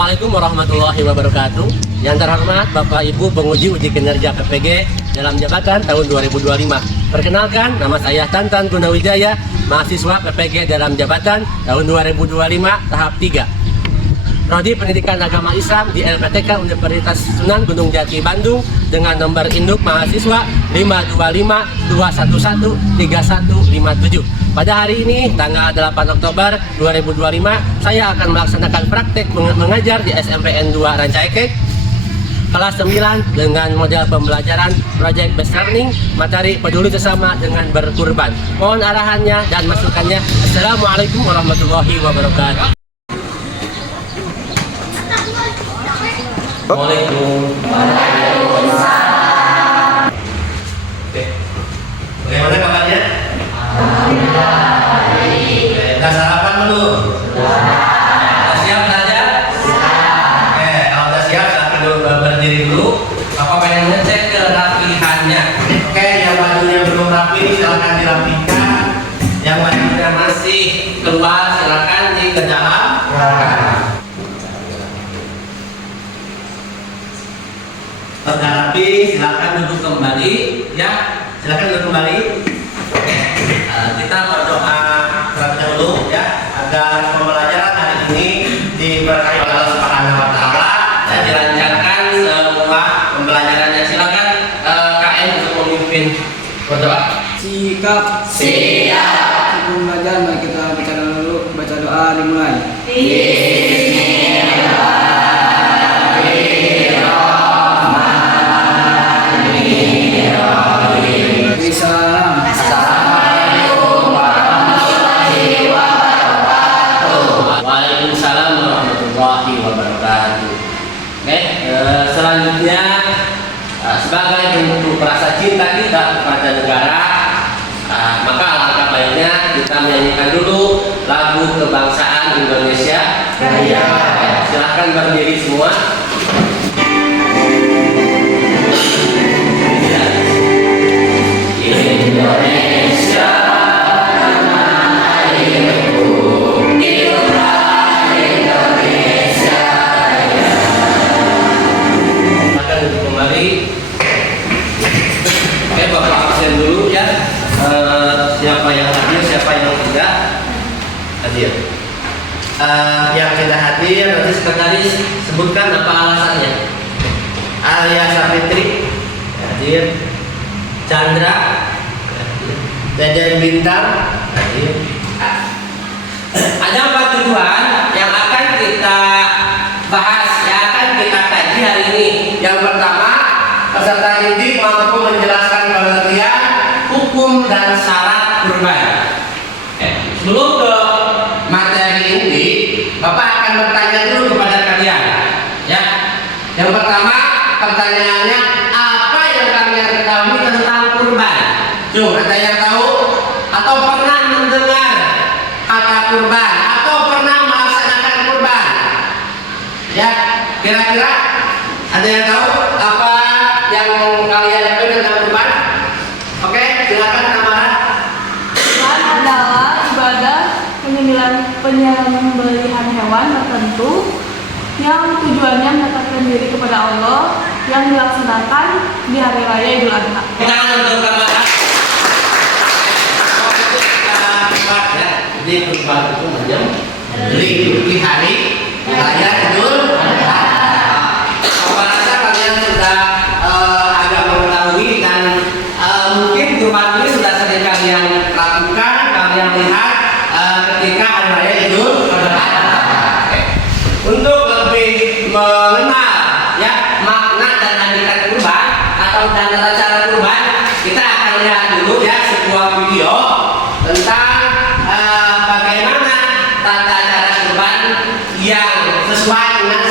Assalamualaikum warahmatullahi wabarakatuh. Yang terhormat Bapak Ibu penguji uji kinerja PPG dalam jabatan tahun 2025. Perkenalkan, nama saya Tantan Gunawijaya, mahasiswa PPG dalam jabatan tahun 2025 tahap 3. Prodi Pendidikan Agama Islam di LPTK Universitas Sunan Gunung Jati Bandung dengan nomor induk mahasiswa 52521113157. Pada hari ini, tanggal 8 Oktober 2025, saya akan melaksanakan praktek mengajar di SMPN 2 Rancaikek kelas 9 dengan model pembelajaran Project Based Learning, materi peduli sesama dengan berkurban. Mohon arahannya dan masukannya. Assalamualaikum warahmatullahi wabarakatuh. Assalamualaikum. Oke. Bagaimana kabarnya? Alhamdulillah. Udah sarapan belum? Udah siap belajar? Siap. Oke, kalau udah siap, silakan dulu berdiri dulu. Bapak pengen ngecek kerapihannya. Oke, yang bajunya belum rapi silakan dirapikan. Yang bajunya masih keluar silakan di ke dalam. Sudah rapi, silakan duduk kembali. Ya, silakan duduk kembali. Kita berdoa terlebih dahulu ya agar pembelajaran hari ini diberkahi oleh Allah Subhanahu wa taala dan dilancarkan semua pembelajarannya. Silakan KM untuk memimpin berdoa. Sikap. Siap. Sebelum belajar mari kita baca dulu, baca doa dimulai. Waalaikumsalam warahmatullahi wabarakatuh. Oke, selanjutnya sebagai bentuk rasa cinta kita kepada negara, maka alangkah baiknya kita menyanyikan dulu lagu kebangsaan Indonesia Raya. Silahkan berdiri semua. Indonesia dulu ya, siapa yang hadir, siapa yang tidak hadir. Yang tidak hadir nanti sekretaris sebutkan apa alasannya. Alia Sapitri hadir, Chandra hadir, Deden Bintang hadir. Ada 4 tujuan yang akan kita bahas, yang akan kita kaji hari ini. Yang pertama, peserta didik mampu menjelaskan pengertian, hukum dan syarat kurban. Sebelum ke materi inti, Bapak akan bertanya dulu kepada kalian. Ya, yang pertama pertanyaannya, apa yang kalian ketahui tentang kurban? Ada yang tahu atau pernah mendengar kata kurban atau pernah melaksanakan kurban? Ya, kira-kira ada yang tahu apa yang kalian lakukan tentang kurban? Oke, silakan Tamara. Kurban adalah ibadah penyembelihan hewan tertentu yang tujuannya mendekatkan diri kepada Allah yang dilaksanakan di hari raya Idul Adha. Tangan untuk Tamara. Ya, jadi kurban itu menyembeli di hari raya Idul Adha. Apa rasa kalian sudah agak mengetahui dan mungkin kurban ini sudah sering kalian lakukan, kalian lihat ketika hari raya Idul Adha. Untuk lebih mengenal ya makna dan hakikat kurban atau dan tata cara kurban, kita akan lihat dulu ya sebuah video tentang bagaimana tata cara kurban yang sesuai dengan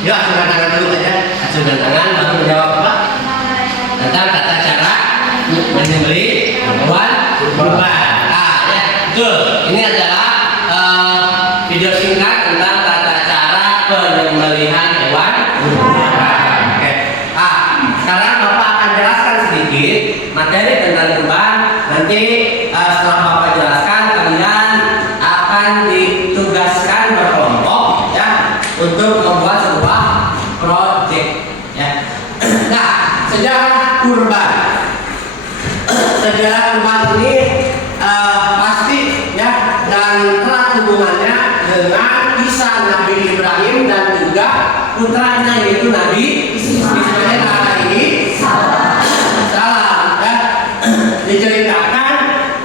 Yuk acungkan tangan dulu aja. Acungkan tangan baru menjawab apa? Tentang tata cara menyembelih hewan kurban. Nah, ya, betul. Ini adalah video singkat tentang tata cara penyembelihan hewan kurban. Oke. Sekarang Bapak akan jelaskan sedikit materi tentang kurban. Nanti setelah Bapak jelaskan, kalian akan ditugaskan berkelompok ya untuk membuat sebuah project ya. Nah, sejarah kurban. Sejarah kurban ini pasti ya, dan erat hubungannya dengan kisah Nabi Ibrahim dan juga putranya yaitu Nabi Ismail alaihi salam ya. Diceritakan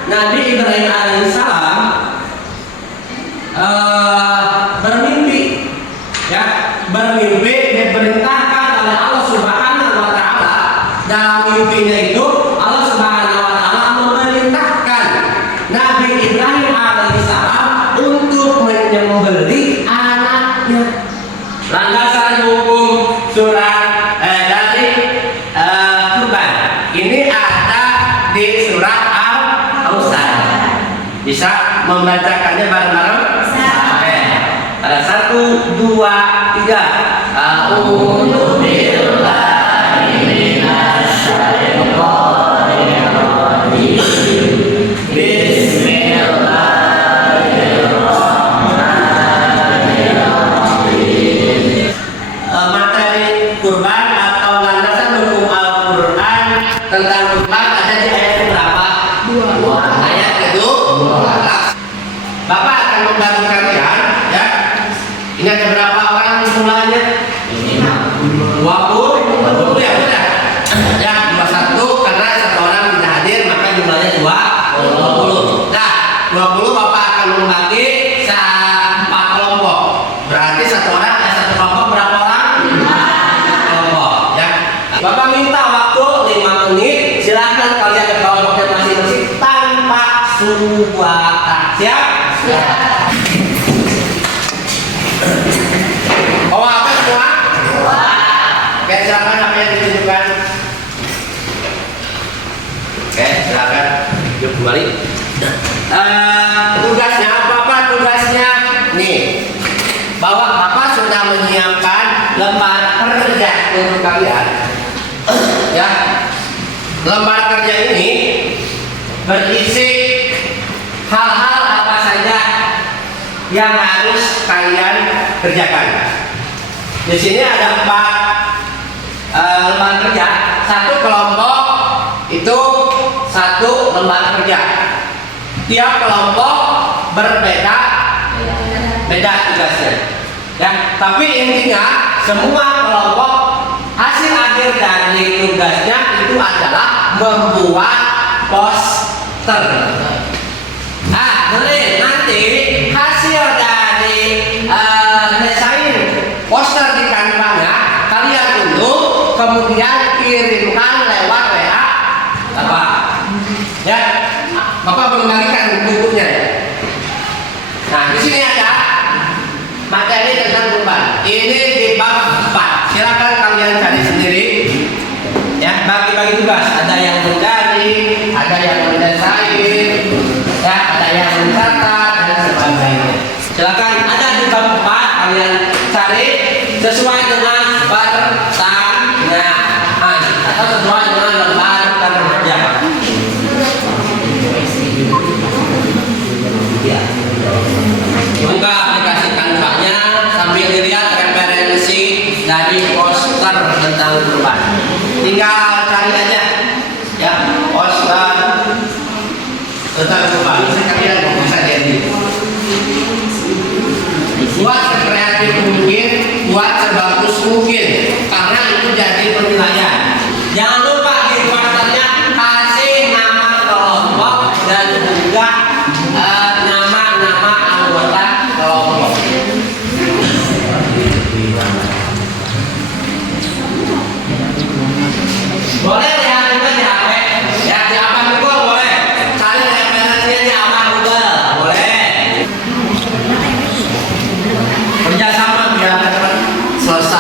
Nabi Ibrahim alaihissalam bermimpi ya, bermimpi diperintahkan oleh Allah Subhanahu wa taala. Dalam mimpinya itu Allah Subhanahu wa taala memerintahkan Nabi Ibrahim alaihissalam untuk menyembelih anaknya. Landasan hukum surat dari kurban ini ada di surat Al-Ausar. Bisa membacakannya bareng-bareng? Oke. 1, 2, 3. A'udzu billahi minasyaitonir rajim. Bismillahirrahmanirrahim. Materi kurban atau landasan hukum Al-Qur'an tentang kurban ada di ayat berapa? 2. Ayat kedua. Bapak akan membantu kalian ya. Ini ada berapa orang jumlahnya? 20 ya udah. Ya, 21 karena satu orang tidak hadir maka jumlahnya 20. Nah, 20 Bapak akan membagi 4 kelompok. Berarti satu orang satu kelompok berapa orang? 5 kelompok ya. Bapak minta waktu 5 menit. Silakan kalian ke kelompoknya masing-masing tanpa suara. Siap? Bawa apa semua? Oke, silakan apa yang ditunjukkan. Oke, silakan. Yuk kembali. Tugasnya apa tugasnya? Nih, Bapak sudah menyiapkan lembar kerja untuk kalian. Ya, lembar kerja ini berisi hal-hal apa saja yang harus kalian kerjakan. Di sini ada 4 lembar kerja. Satu kelompok itu 1 lembar kerja. Tiap kelompok berbeda tugasnya. Ya, tapi intinya semua kelompok hasil akhir dari tugasnya itu adalah membuat poster. Boleh nanti hasil dari desain poster di kanvanya kalian untuk kemudian kirimkan lewat WA Bapak. Ya, Bapak belum bagikan bukunya ya. Nah, di sini ada materi tentang kurban. Ini di bab 4. Silakan kalian cari sendiri. Ya, bagi-bagi tugas. Ada yang menggali, ada yang mendesain, ya, ada yang mencatat dan sebagainya. Silakan ada di bab 4 kalian cari sesuai dengan pertanyaan atau sesuai dengan lembar kerja. Ya. Buka aplikasi Canva-nya sambil dilihat referensi dari poster tentang kurban. Tinggal cari aja ya poster tentang kurban. Kalian bisa jadi. Buat sekreatif mungkin, buat sebagus mungkin, karena itu jadi penilaian. Jangan lupa di posternya kasih nama kelompok dan juga nama-nama anggota kelompok. Boleh lihat juga di HP, ya di apa Google boleh. Cari referensinya di apa Google boleh. Kerjasama biar selesai.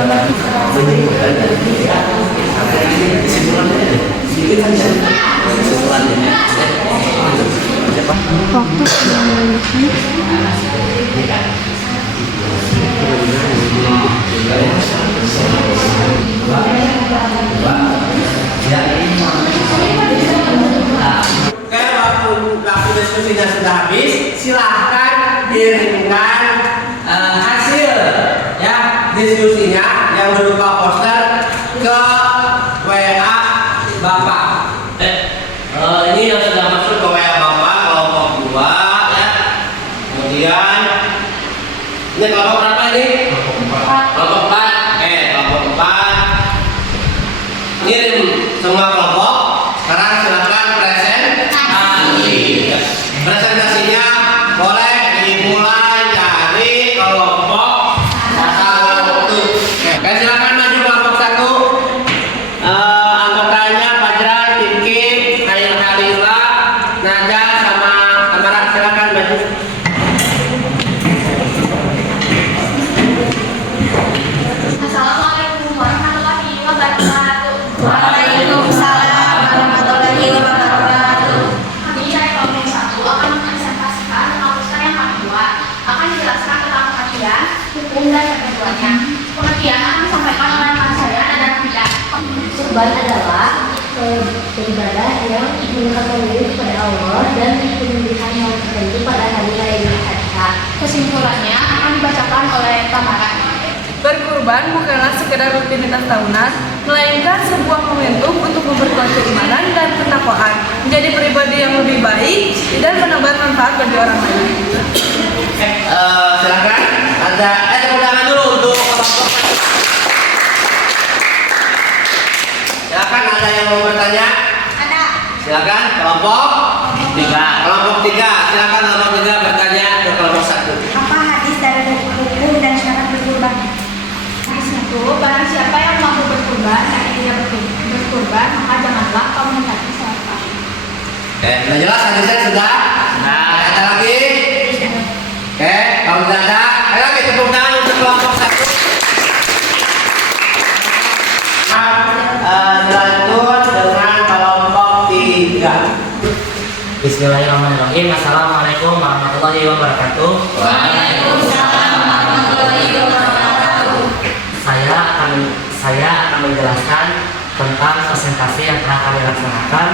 Oke, waktu diskusinya sudah habis, silahkan kirimkan hasil ya diskusinya yang berupa poster ke WA Bapak. Ini yang sudah masuk ke WA Bapak kelompok 2 ya. Kemudian ini kelompok berapa ini? Kelompok 4. Kelompok 4. Ngirim semua kelompok. Sekarang silakan presentasi. Presentasinya boleh dimulai dari kelompok 1. Oke, silakan maju kelompok 1. Anggotanya Fajran, Kiki, Khalila, Naja sama Amara, silakan maju. Assalamualaikum warahmatullahi wabarakatuh. Waalaikumsalam warahmatullahi wabarakatuh. Kami dari kelompok 1 akan mempresentasikan tentang poster yang kami buat. Akan dijelaskan tentang pengertian, hukum dan ketentuannya. Pengertian akan disampaikan oleh rekan saya dan tidak. Kurban adalah beribadah yang mendekatkan diri kepada Allah dan menyembelihkan hewan tertentu pada hari raya Idul Adha. Kesimpulannya akan dibacakan oleh Tamara. Berkurban bukanlah sekedar rutinitas tahunan, melainkan sebuah momentum untuk memperkuat keimanan dan ketakwaan, menjadi pribadi yang lebih baik dan menebar manfaat bagi orang lain. Silakan ada tepuk tangan dulu untuk kelompok. Silakan ada yang mau bertanya? Ada. Silakan kelompok 3. Kelompok 3, silakan kelompok 3 bertanya ke kelompok 1. Apa hadis dari hukum dan syarat berkurban? Hadisnya itu, barang siapa yang mampu berkurban dan tidak berkurban, maka janganlah kau mendekati sholat kami. Sudah jelas hadisnya sudah? Ada lagi? Oke, kalau sudah ada, ayo lagi tepuk tangan untuk kelompok 1. Lanjut dengan kelompok 3. Bismillahirrahmanirrahim. Assalamualaikum warahmatullahi wabarakatuh. Waalaikumsalam warahmatullahi wabarakatuh. Saya akan menjelaskan tentang presentasi yang telah kami laksanakan,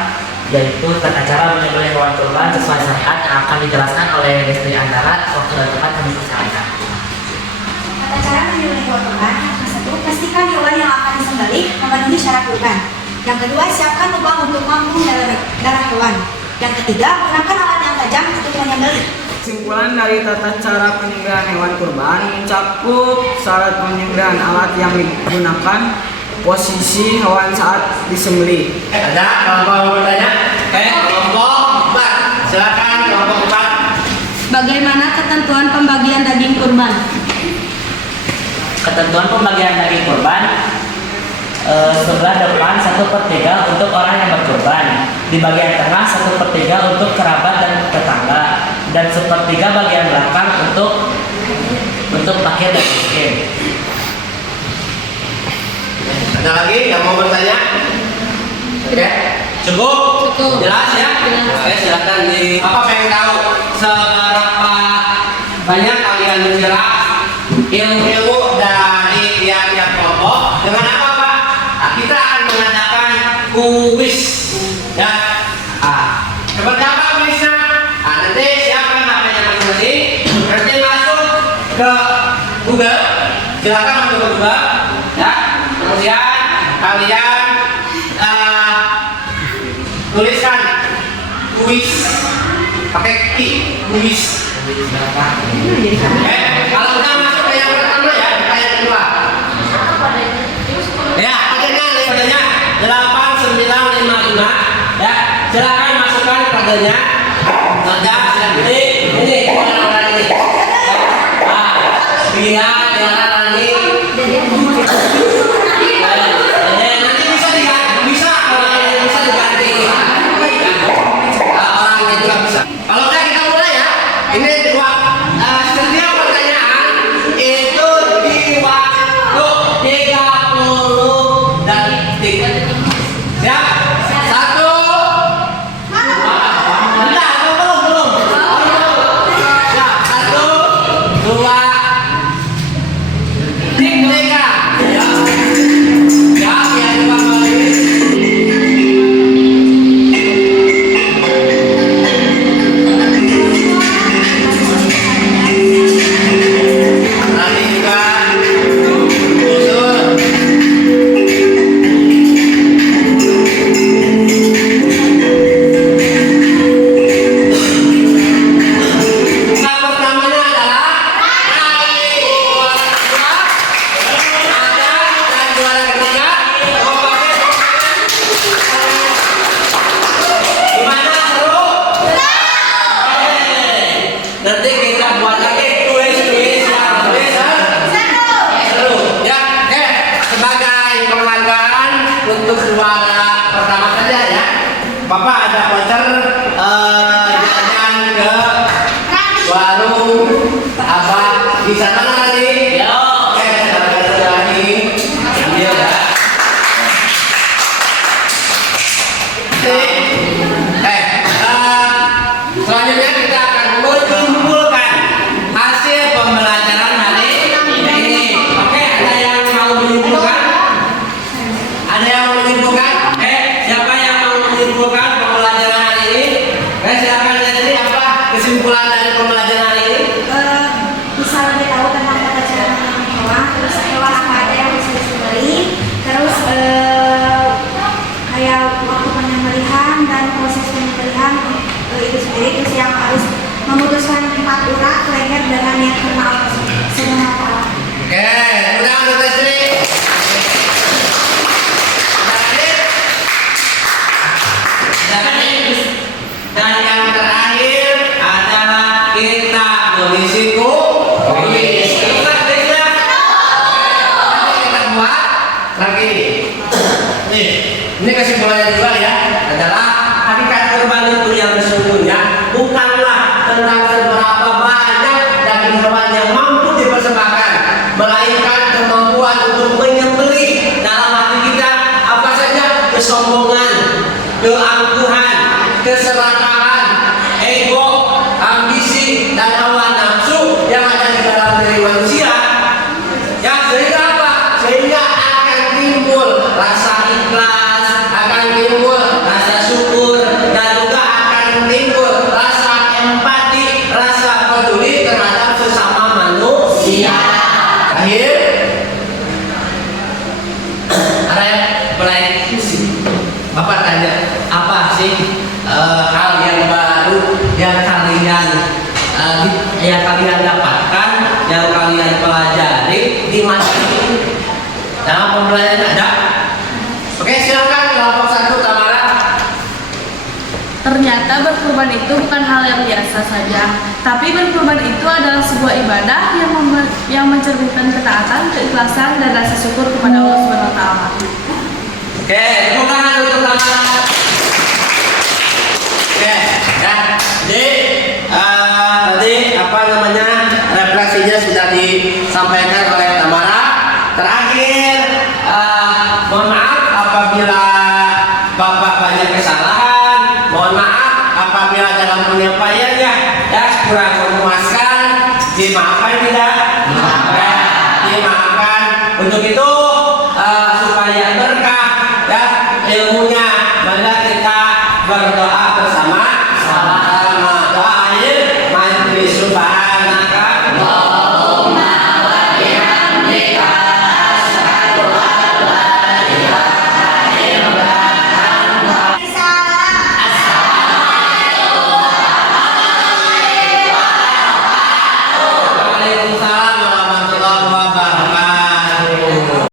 yaitu tata cara menyembelih hewan kurban sesuai syariat yang akan dijelaskan oleh Destri Andara. Waktu dan tempat kami persilakan. Tata cara menyembelih hewan kurban. Yang satu, pastikan hewan yang akan disembelih memenuhi syarat kurban. Yang kedua, siapkan lubang untuk mampu darah hewan. Yang ketiga, gunakan alat yang tajam untuk menyembelih. Kesimpulan dari tata cara penyembelihan hewan kurban mencakup syarat penyembelihan, alat yang digunakan, posisi hewan saat disembelih. Ada kelompok yang mau bertanya? Kelompok 4. Silakan kelompok 4. Bagaimana ketentuan pembagian daging kurban? Ketentuan pembagian daging kurban, sebelah depan 1/3 untuk orang yang berkurban, di bagian tengah 1/3 untuk kerabat dan tetangga, dan 1/3 bagian belakang untuk fakir dan miskin. Ada lagi yang mau bertanya? Oke, cukup? Jelas ya? Oke, silakan di. Apa pengen tahu seberapa banyak kalian menjelaskan ilmu dari tiap-tiap kelompok dengan apa, Pak? Nah, kita akan mengadakan kuis ya. Seperti apa kuisnya? Nanti siapkan HP-nya masing-masing, nanti masuk ke Google. Silakan masuk ke Google ya. Kemudian kalian tuliskan kuis pakai kuis. Kalau udah masuk ke yang pertama ya, ke yang kedua. Ya, kodenya 8955 ya. Silakan masukkan kodenya. Saja ini orang-orang ini. Dia Rani. Nanti bisa diganti, bisa orang yang bisa diganti. Orang yang juga bisa. Kalau udah kita mulai ya. Ini setiap pertanyaan itu diwaktu Ini kesimpulannya juga ya adalah hakikat kurban itu yang sesungguhnya bukanlah tentang seberapa banyak daging hewan yang mampu dipersembahkan, melainkan kemampuan untuk menyembelih dalam hati kita apa saja kesombongan, keangkuhan, keserakahan, ego, ambisi, dan hawa nafsu yang ada di dalam diri manusia. Ya, sehingga apa? Sehingga akan timbul rasa ikhlas, akan timbul rasa syukur, dan juga akan timbul rasa empati, rasa peduli terhadap sesama manusia. Akhir, ada yang mulai pusing. Bapak tanya, apa sih hal yang baru yang kalian dapatkan, yang kalian pelajari di masa ini? Dalam pembelajaran ada? Oke, silakan kelompok 1 Tamara. Ternyata berkurban itu bukan hal yang biasa saja, tapi berkurban itu adalah sebuah ibadah yang mencerminkan ketaatan, keikhlasan, dan rasa syukur kepada Allah Subhanahu wa Ta'ala. Oke, tepuk tangan untuk Tamara. Oke, ya. Jadi tadi apa namanya refleksinya sudah disampaikan oleh Tamara. Terakhir, mohon maaf apabila Bapak banyak kesalahan. Mohon maaf apabila dalam penyampaiannya ya kurang memuaskan. Dimaafkan tidak? Dimaafkan. Dimaafkan. Untuk itu supaya berkah ya ilmunya, maka kita berdoa